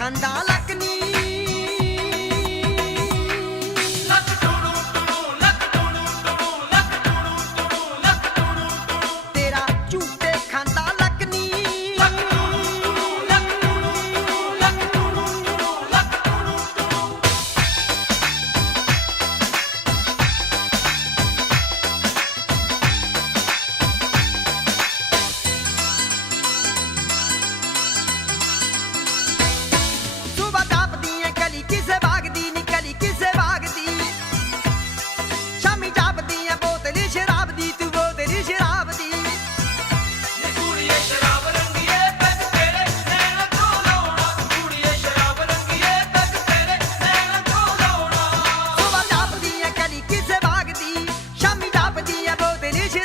खांदा लकनी